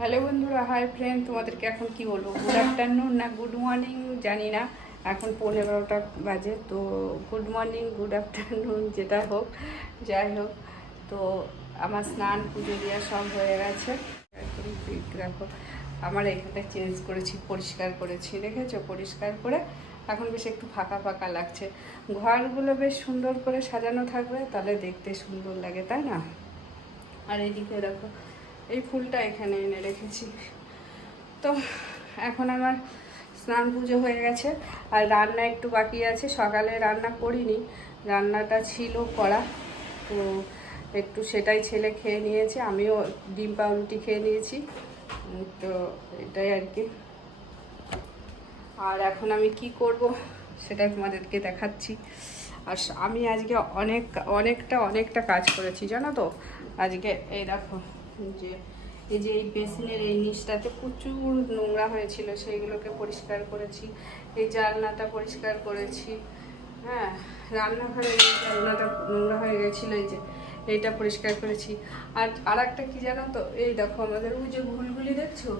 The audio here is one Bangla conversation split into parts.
হ্যালো বন্ধুরা, হাই ফ্রেন্ড। তোমাদেরকে এখন কি বলবো, গুড আফটারনুন না গুড মর্নিং জানি না, এখন 11:30 বাজে। তো গুড মর্নিং গুড আফটারনুন যেটা হোক, যাই হোক। তো আমার স্নান পুজো দেওয়া সব হয়ে গেছে। দেখো আমার এখানটা চেঞ্জ করেছি, পরিষ্কার করেছি, দেখেছো? পরিষ্কার করে এখন বেশ একটু ফাঁকা ফাঁকা লাগছে। ঘরগুলো বেশ সুন্দর করে সাজানো থাকবে, তাহলে দেখতে সুন্দর লাগে, তাই না? আর এইদিকে দেখো, এই ফুলটা এখানে এনে রেখেছি। তো এখন আমার স্নান পুজো হয়ে গেছে, আর রান্না একটু বাকি আছে। সকালে রান্না করিনি, রান্নাটা ছিল করা, তো একটু সেটাই ছেলে খেয়ে নিয়েছে, আমিও ডিম পাউরুটি খেয়ে নিয়েছি। তো এটাই আর কি। আর এখন আমি কি করব সেটা তোমাদেরকে দেখাচ্ছি। আর আমি আজকে অনেকটা কাজ করেছি, জানো তো। আজকে এই দেখো, এই বেসিনের এই নিচটাতে প্রচুর নোংরা হয়েছিল, সেইগুলোকে পরিষ্কার করেছি। এই জানলাটা পরিষ্কার করেছি, হ্যাঁ। রান্নাঘরে এই জানলাটা নোংরা হয়ে গেছিলো, এই যে এইটা পরিষ্কার করেছি। আর একটা কি জানো তো, এই দেখো আমাদের ওই যে ঘুলগুলি দেখছো,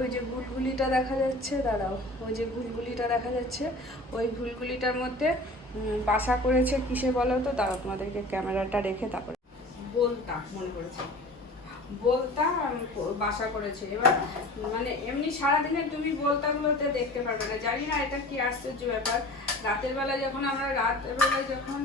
ওই যে ঘুলগুলিটা দেখা যাচ্ছে, দাঁড়াও, ওই যে ঘুলগুলিটা দেখা যাচ্ছে, ওই ঘুলগুলিটার মধ্যে বাসা করেছে কিসে বলো তো, দাঁড়াও তোমাদেরকে ক্যামেরাটা রেখে তারপরে বলতা, মনে করেছে বলতা বাসা করেছে। এবার মানে এমনি সারাদিনে তুমি বলতাগুলোতে দেখতে পারবে না, জানি না এটা কি আশ্চর্য ব্যাপার। রাতের বেলায় যখন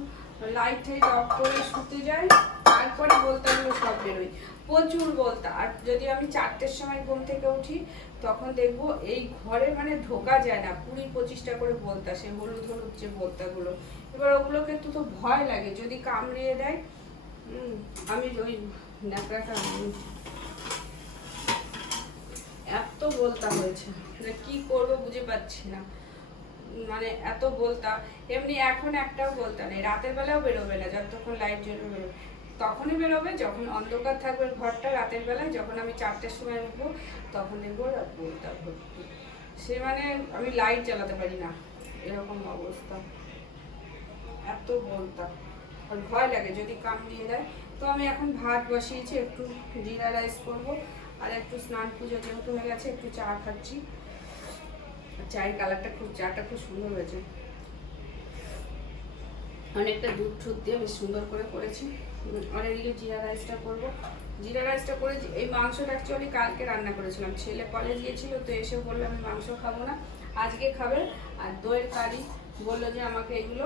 লাইট টাইট অফ করে শুতে যাই, তারপরে বলতাগুলো সব বেরোয়, প্রচুর বলতা। আর যদি আমি 4টের সময় ঘুম থেকে উঠি, তখন দেখবো এই ঘরে মানে ঢোকা যায় না, 20-25টা করে বলতা, সে হলুদ হলুদ যে বলতাগুলো। এবার ওগুলোকে তো ভয় লাগে, যদি কামড়িয়ে দেয়। আমি ওই ন্যাকড়াটা এত বলতা হয়েছে, কি করব বুঝে পাচ্ছি না। মানে এত বলতা, এমনি এখন একটাও বলতা নেই। রাতের বেলাও বেরোবে না, যতক্ষণ লাইট জ্বলবে বেরোবে, তখনই বেরোবে যখন অন্ধকার থাকবে ঘরটা। রাতের বেলায় যখন আমি 4টের সময় উঠবো, তখন দেখবো বলতা ভর্তি। সে মানে আমি লাইট জ্বালাতে পারি না, এরকম অবস্থা, এত বলতা। আর ভয় লাগে যদি কামড়িয়ে দেয়। তো আমি এখন ভাত বসিয়েছি, একটু জিরা রাইস করব, আর একটু স্নান পুজো যেহেতু হয়ে গেছে, একটু চা খাচ্ছি। চায়ের কালারটা চাটা খুব সুন্দর হয়েছে, অনেকটা দুধ ঠুধ দিয়ে বেশ সুন্দর করে করেছি। আর এদিকে জিরা রাইসটা করবো। জিরা রাইসটা করে এই মাংসটা অ্যাকচুয়ালি কালকে রান্না করেছিলাম, ছেলে কলেজ গিয়েছিল, তো এসে বললো আমি মাংস খাবো না, আজকে খাবে। আর দইয়ের কারি বললো যে আমাকে এগুলো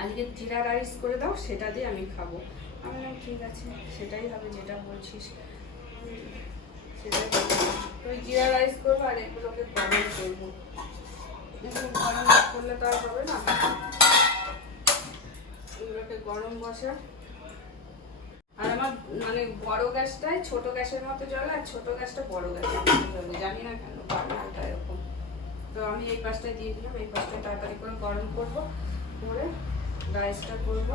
আজকে জিরা রাইস করে দাও, সেটা দিয়ে আমি খাবো। আমি বললাম ঠিক আছে, সেটাই হবে যেটা বলছিস, সেটাই ওই জিরা রাইস করবো। আর এগুলোকে গরম করবো, এগুলো গরম করলে তো আর হবে না, এগুলোকে গরম বসা। আর আমার মানে বড় গ্যাসটায় ছোট গ্যাসের মতো জ্বলে, আর ছোট গ্যাসটা বড় গ্যাসের মতো জ্বলে, জানি না কেন বার্নারটা এরকম। তো আমি এই পাশটায় দিয়ে দিলাম, এই পাশটায় তাড়াতাড়ি করে গরম করবো, করে রাইসটা করবো।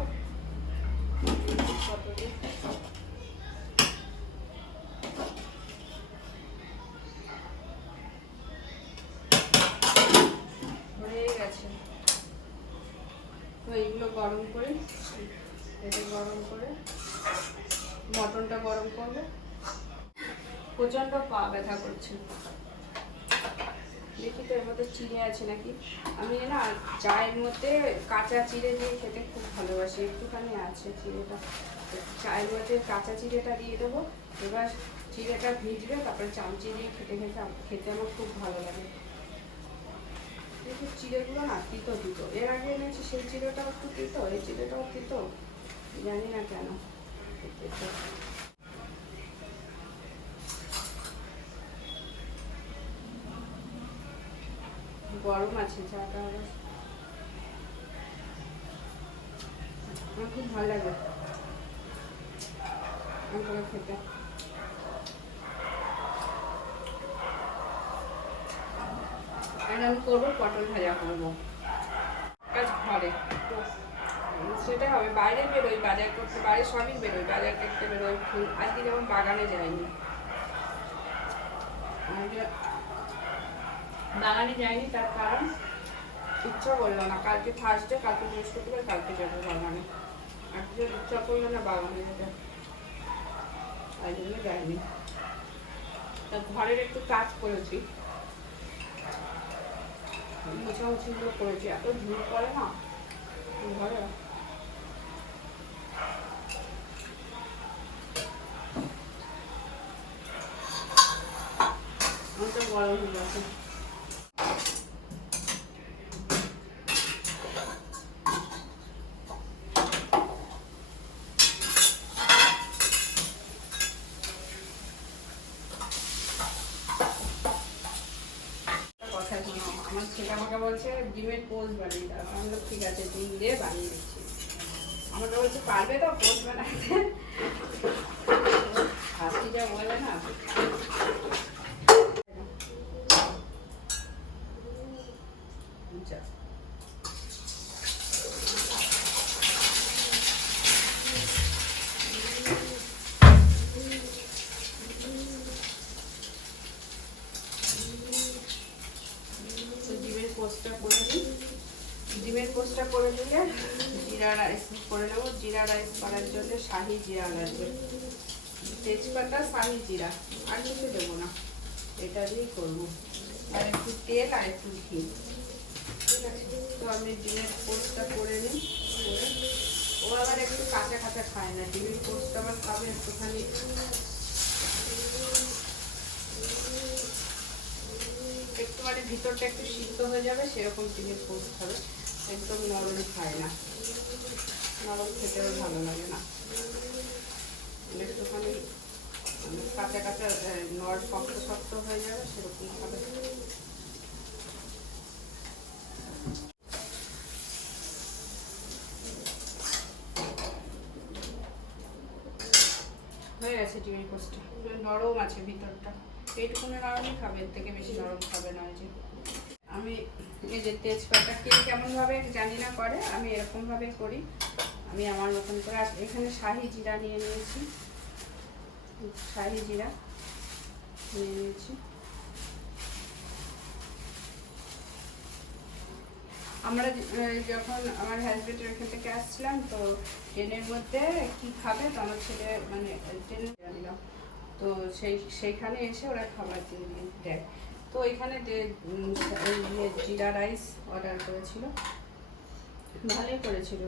হয়ে গেছে, তো এইগুলো গরম করে, এটা গরম করে মটনটা গরম করবো। প্রচণ্ড পা ব্যথা করছে, দেখি তো এর মধ্যে চিড়ে আছে নাকি। আমি না চায়ের মধ্যে কাঁচা চিড়ে দিয়ে খেতে খুব ভালোবাসি, একটুখানি আছে চিড়েটা, চায়ের মধ্যে কাঁচা চিড়েটা দিয়ে দেবো। এবার চিড়েটা ভিজবে, তারপরে চামচি দিয়ে খেতে আমার খুব ভালো লাগে। দেখি চিড়েগুলো না তিতো তিতো, এর আগে এনেছি সেই চিড়েটাও একটু তিতো, এই চিড়েটাও তিতো, জানি না কেন। গরম আছে চাটা, আমার খুব ভালো লাগে খেতে। আর আমি করবো পটল ভাজা করবো আজ ঘরে, সেটা হবে। বাইরে বেরোই বাজার করতে, বাইরে সবই বেরোই, বাজার করতে বেরোই। আজকে যেমন বাগানে যাইনি, বাগানে যাইনি, তার কারণ ইচ্ছা করলো না। কালকে থার্সডে, কালকে বৃহস্পতিবার, কালকে যাবো বাগানে, আজকে ইচ্ছা করলো না বাগানে যেতে, তাই জন্য যাইনি। ঘরের একটু কাজ করেছি, মোছামুছিগুলো করেছি, এত ধুলো পড়ে না ঘরে। আমার গরম হয়ে গেছে। আমার ছেলে আমাকে বলছে ডিমের পোস্ট বানিয়ে দাও, আমি বললাম ঠিক আছে ডিম দিয়ে বানিয়ে দিচ্ছি। আমাকে বলছে পারবে তো পোস্ট বানাতে? হাসি যা বলে না। ডিমের পোস্টটা করে নিলে জিরা রাইস করে নেবো। জিরা রাইস করার জন্য শাহি জিরা লাগবে, তেজপাতা, শাহি জিরা, আর কিছু দেবো না, এটা দিয়েই করবো। আর একটু তেল আর একটু ঘি, ঠিক আছে? তো আমি ডিমের পোস্টটা করে নিই। ও আবার একটু কাঁচা কাঁচা খায় না, ডিমের পোস্টটা আবার খাবে একটুখানি একটু মানে ভিতরটা একটু সিদ্ধ হয়ে যাবে সেরকম ডিমের পোস্ট খাবে, একদম নরম খায় না, নরম খেতেও ভালো লাগে না, একটুখানি কাঁচা কাঁচা শক্ত শক্ত হয়ে যাবে সেরকম খাবে। হয়ে গেছে ডিমের পোস্টটা, নরম আছে ভিতরটা, এইটুকুনি নরমই খাবে, এর থেকে বেশি নরম খাবে না। এই যে আমি এই যে তেজপাতা কে কেমনভাবে জানি না করে, আমি এরকমভাবে করি, আমি আমার মতন করে। আর এখানে শাহি জিরা নিয়ে নিয়েছি, শাহি জিরা নিয়ে নিয়েছি। আমরা যখন আমার হাজবেন্ডের এখান থেকে আসছিলাম, তো ট্রেনের মধ্যে কি খাবে, তো আমার ছেলে মানে ট্রেনে দিলাম, তো সেইখানে এসে ওরা খাবার দিয়ে দেয়। তো এখানে জিরা রাইস অর্ডার করেছিল, ভালোই করেছিল।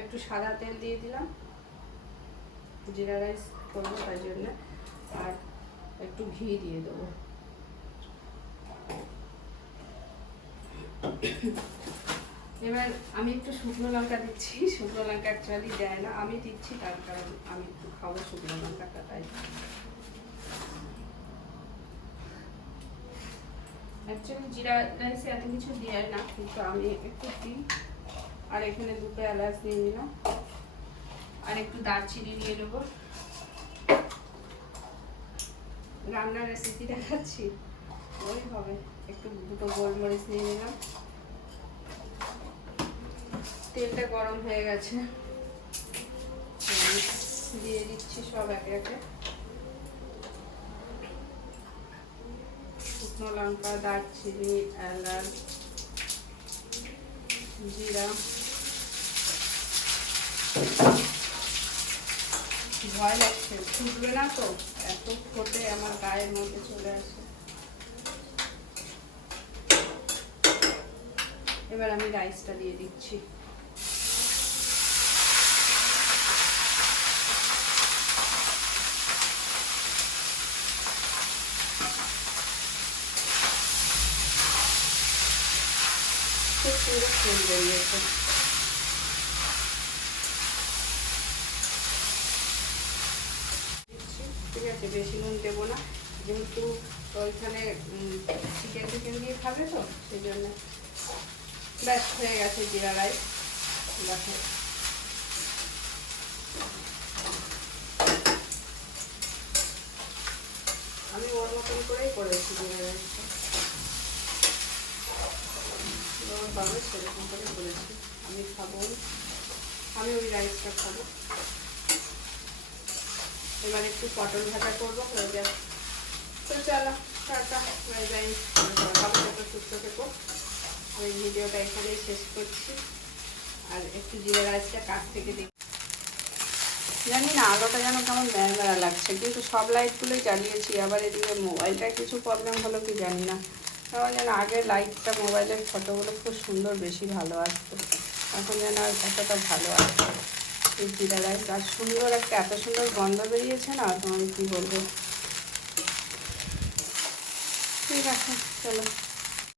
একটু সাদা তেল দিয়ে দিলাম, জিরা রাইস করবো তাই জন্য, আর একটু ঘি দিয়ে দেবো। এবার আমি একটু শুকনো লঙ্কা দিচ্ছি, শুকনো লঙ্কা অ্যাকচুয়ালি দেয় না, আমি দিচ্ছি, তার কারণ আমি একটু খাবো শুকনো লঙ্কাটা, তাই। অ্যাকচুয়ালি জিরা রাইসে এত কিছু দেয় না, কিন্তু আমি একটু দিই। আর এখানে দুটো এলাচ দিয়ে নিলাম, আর একটু দারচিনি দিয়ে নেবো। রান্নার রেসিপি দেখাচ্ছি, ওই হবে। একটু দুটো গোলমরিচ নিয়ে নিলাম। তেলটা গরম হয়ে গেছে, দিয়ে দিচ্ছি সব একে একে। শুকনো লঙ্কা, দারচিনি, এলাচ, জিরা। ভয় লাগছে ফুটবে না তো, এত ফোটে আমার গায়ের মধ্যে চলে আসে। এবার আমি রাইসটা দিয়ে দিচ্ছি। খুব সুন্দর ফুল বেরিয়েছে। ঠিক আছে, বেশি নুন দেবো না, যেহেতু ওইখানে চিকেন দিয়ে খাবে তো সেই জন্য। ব্যাস হয়ে গেছে জিরা রাইস। দেখো আমি ওর মতন করেই করেছি জিরা রাইসটা, ওরভাবে সেরকম করে করেছি। আমি খাবো, আমি ওই রাইসটা খাবো। এবার একটু পটল ভাজা করবো, হয়ে যাবে। তো চলো, টাটা, বাই বাই, ভালো থেকো, সুস্থ থেকো। ওই ভিডিওটা এখানেই শেষ করছি। আর একটু জিরা রাইসটা কাছ থেকে দিই। জানি না আলোটা যেন কেমন ম্যাড়া লাগছে, কিন্তু সব লাইটগুলোই জ্বালিয়েছি। আবার এদিকে মোবাইলটা কিছু প্রবলেম হলো কি জানি না, কারণ যেন আগের লাইটটা মোবাইলের ফটোগুলো খুব সুন্দর, বেশি ভালো আসতো, এখন যেন আর ফটোটা ভালো আসছে। এই জিরা রাইস আর সুন্দর একটা এত সুন্দর গন্ধ বেরিয়েছে না, তোমার কী বলবো। ঠিক আছে, চলো।